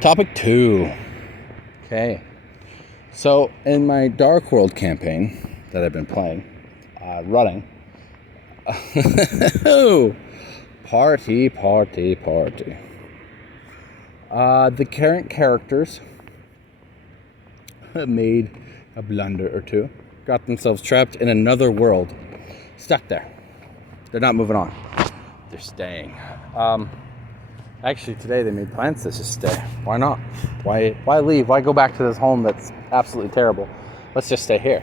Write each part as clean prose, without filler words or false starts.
Topic 2. Okay. So, in my Dark World campaign that I've been playing, running. Party. The current characters made a blunder or two. Got themselves trapped in another world. Stuck there. They're not moving on. They're staying. Actually, today they made plans to just stay. Why not? Why leave? Why go back to this home that's absolutely terrible? Let's just stay here.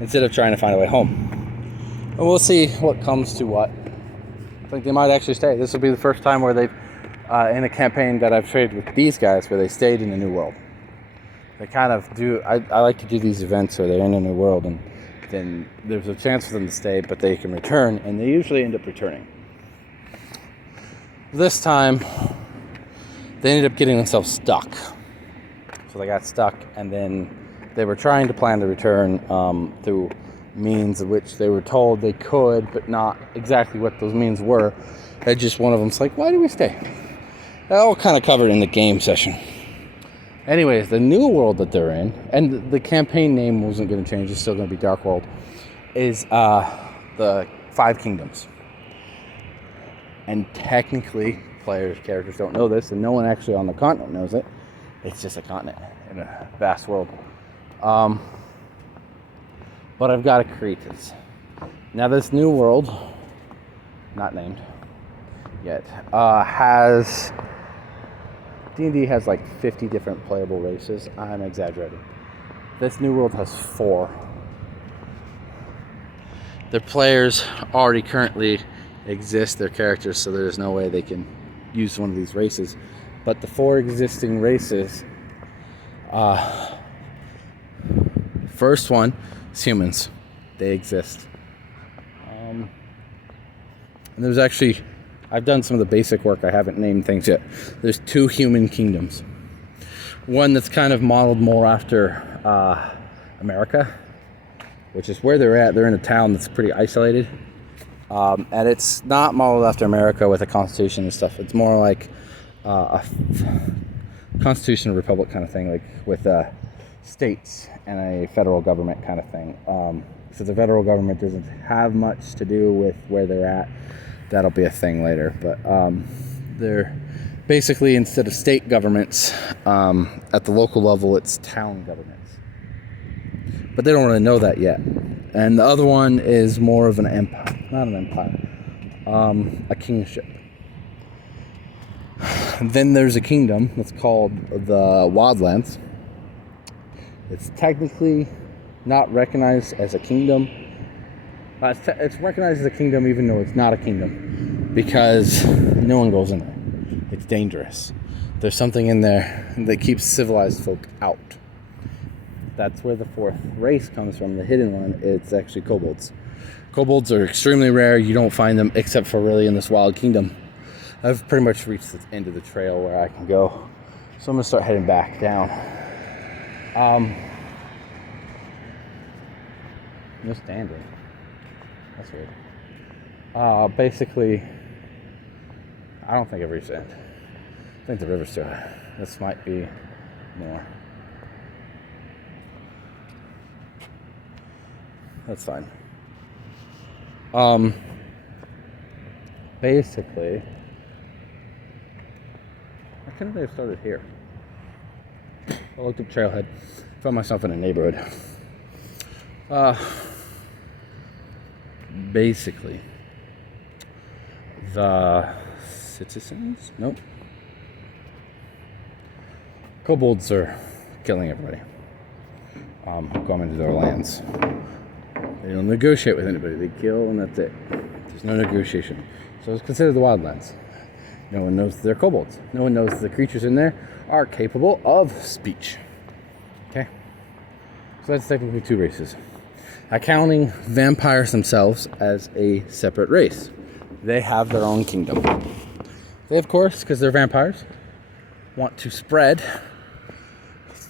Instead of trying to find a way home. And we'll see what comes to what. I think they might actually stay. This will be the first time where they've, in a campaign that I've traded with these guys, where they stayed in a new world. They kind of do, I like to do these events where they're in a new world, and then there's a chance for them to stay, but they can return, and they usually end up returning. This time, they ended up getting themselves stuck. So they got stuck, and then they were trying to plan to return through means of which they were told they could, but not exactly what those means were. And just one of them's like, why do we stay? That all kind of covered in the game session. Anyways, the new world that they're in, and the campaign name wasn't going to change, it's still going to be Dark World, is the 5 Kingdoms. And technically, characters don't know this, and no one actually on the continent knows it. It's just a continent in a vast world. But I've got to create this. Now, this new world, not named yet, has... D&D has like 50 different playable races. I'm exaggerating. This new world has 4. Their players already currently exist, their characters, so there's no way they can use one of these races. But the 4 existing races, first one is humans. They exist. And there's actually, I've done some of the basic work. I haven't named things yet. There's 2 human kingdoms. One that's kind of modeled more after America, which is where they're at. They're in a town that's pretty isolated. And it's not modeled after America with a constitution and stuff. It's more like a constitution and republic kind of thing, like with states and a federal government kind of thing. So the federal government doesn't have much to do with where they're at. That'll be a thing later. But they're basically, instead of state governments, at the local level, it's town governments. But they don't really know that yet. And the other one is more of an empire. Not an empire. A kingship. Then there's a kingdom that's called the Wildlands. It's technically not recognized as a kingdom. It's recognized as a kingdom even though it's not a kingdom, because no one goes in there. It's dangerous. There's something in there that keeps civilized folk out. That's where the 4th race comes from, the hidden one. It's actually kobolds. Kobolds are extremely rare. You don't find them except for really in this wild kingdom. I've pretty much reached the end of the trail where I can go. So I'm going to start heading back down. No standing. That's weird. Basically, I don't think I've reached the end. I think the river's too high. This might be more. That's fine. Basically, I couldn't have started here. I looked up trailhead, found myself in a neighborhood. Basically, the citizens? Nope. Kobolds are killing everybody. Going into their lands. They don't negotiate with anybody. They kill and that's it. There's no negotiation. So it's considered the Wildlands. No one knows they're kobolds. No one knows the creatures in there are capable of speech. Okay? So that's technically 2 races. Accounting vampires themselves as a separate race. They have their own kingdom. They, of course, because they're vampires, want to spread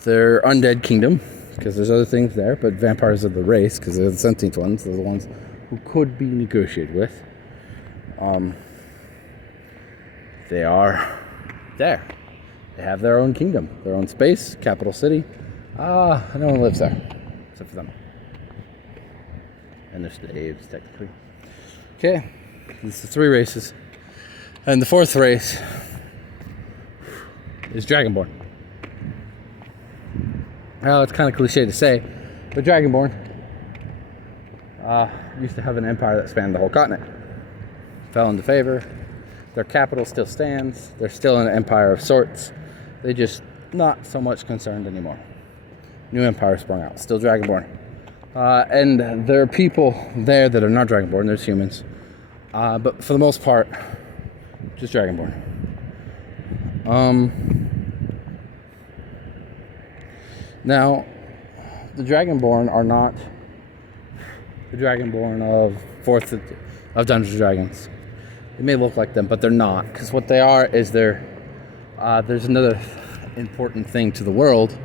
their undead kingdom, because there's other things there, but vampires are the race, because they're the sentient ones. They're the ones who could be negotiated with. They are there. They have their own kingdom, their own space, capital city. No one lives there, except for them. And they're slaves, technically. Okay, this is 3 races. And the 4th race is Dragonborn. Well, it's kind of cliche to say, but Dragonborn used to have an empire that spanned the whole continent. Fell into favor. Their capital still stands. They're still an empire of sorts. They just not so much concerned anymore. New empire sprung out. Still Dragonborn. And there are people there that are not Dragonborn. There's humans. But for the most part, just Dragonborn. Now, the Dragonborn are not the Dragonborn of Dungeons & Dragons. They may look like them, but they're not. Because what they are is there's another important thing to the world,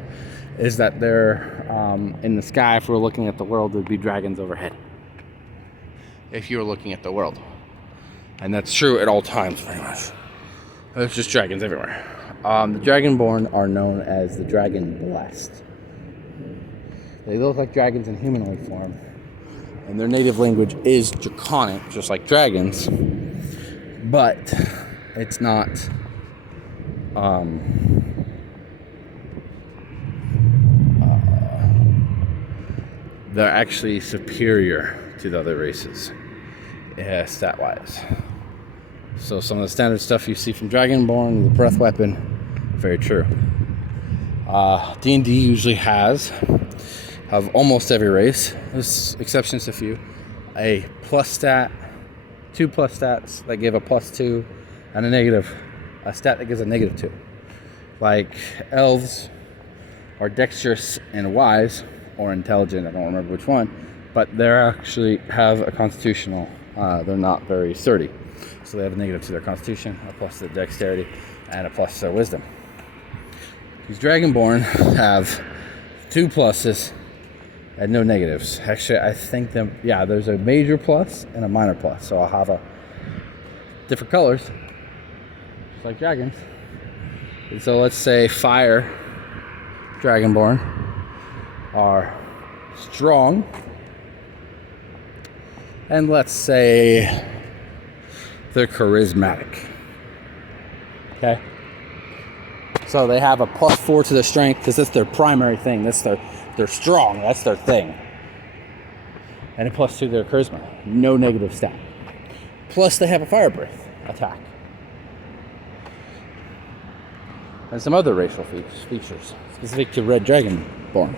is that they're in the sky. If we're looking at the world, there'd be dragons overhead. If you were looking at the world. And that's true at all times, pretty much. There's just dragons everywhere. The Dragonborn are known as the Dragon Blessed. They look like dragons in humanoid form. And their native language is Draconic, just like dragons. But it's not... they're actually superior to the other races, stat-wise. So some of the standard stuff you see from Dragonborn, the breath weapon, very true. D&D usually has, of almost every race, there's exceptions to a few, a plus stat, 2 plus stats that give a +2, and a stat that gives a -2. Like elves are dexterous and wise, or intelligent, I don't remember which one, but they actually have a constitutional, they're not very sturdy. So they have a -2 to their constitution, a plus to their dexterity, and a plus to their wisdom. These Dragonborn have 2 pluses and no negatives. Actually, I think there's a major plus and a minor plus. So I'll have different colors, just like dragons. And so let's say fire Dragonborn are strong, and let's say they're charismatic. Okay, so they have a +4 to their strength because that's their primary thing. They're strong. That's their thing. And a +2 to their charisma. No negative stat. Plus they have a fire breath attack. And some other racial features specific to Red Dragonborn.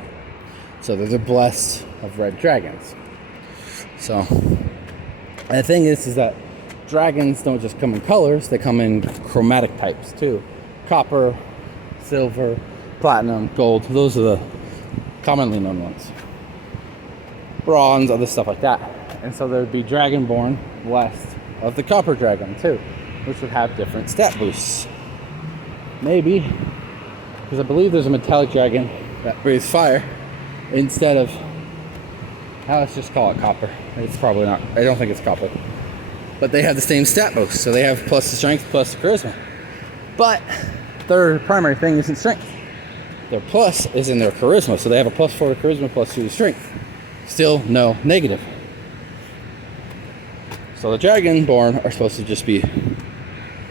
So they're the blessed of red dragons. So, and the thing is that dragons don't just come in colors, they come in chromatic types too. Copper, silver, platinum, gold, those are the commonly known ones. Bronze, other stuff like that. And so there would be Dragonborn blessed of the copper dragon too, which would have different stat boosts. Maybe, because I believe there's a metallic dragon that breathes fire instead of, let's just call it copper. It's probably not, I don't think it's copper. But they have the same stat boost, so they have plus the strength, plus the charisma. But their primary thing isn't strength. Their plus is in their charisma, so they have a +4 to charisma, +2 to strength. Still no negative. So the Dragonborn are supposed to just be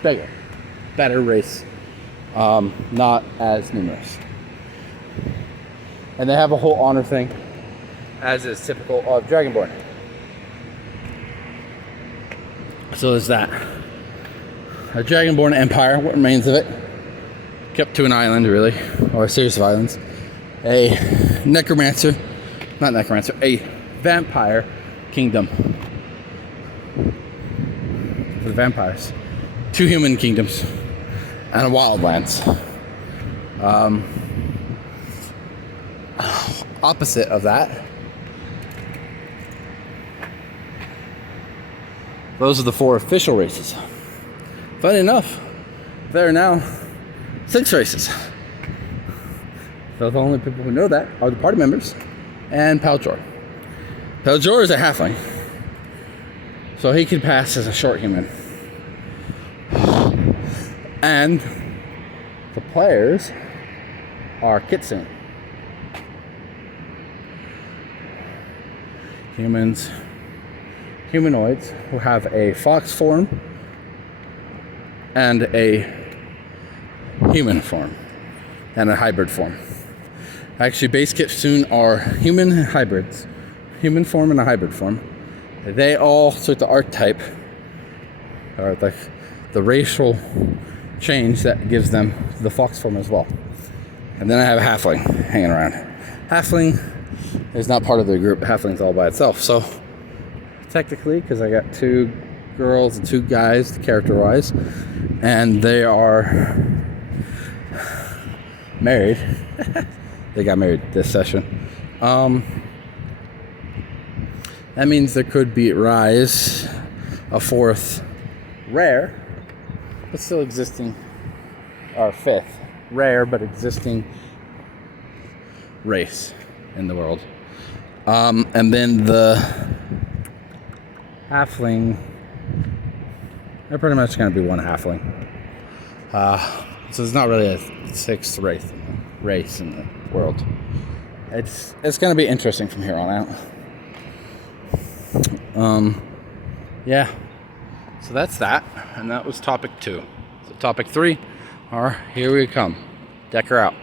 bigger, better race, not as numerous. And they have a whole honor thing, as is typical of Dragonborn. So there's that. A Dragonborn empire, what remains of it, kept to an island really, or a series of islands. A a vampire kingdom for the vampires. 2 human kingdoms and a wildlands. Opposite of that, those are the 4 official races. Funny enough, there are now 6 races. So the only people who know that are the party members and Paljor. Paljor is a halfling, so he could pass as a short human. And The players are kitsune. Humanoids who have a fox form and a human form and a hybrid form. Actually, base kitsune are human hybrids, human form and a hybrid form. They all sort the archetype, or the racial change that gives them the fox form as well. And then I have a halfling hanging around. Halfling is not part of the group. Halfling's all by itself. So technically, because I got 2 girls and 2 guys character-wise, and they are married. They got married this session. That means there could be rise a 4th rare, but still existing, or 5th rare but existing race in the world. And then the halfling, they're pretty much going to be one halfling. So it's not really a 6th race in the world. It's going to be interesting from here on out. Yeah. So that's that, and that was topic 2. So topic 3 are here we come. Decker out.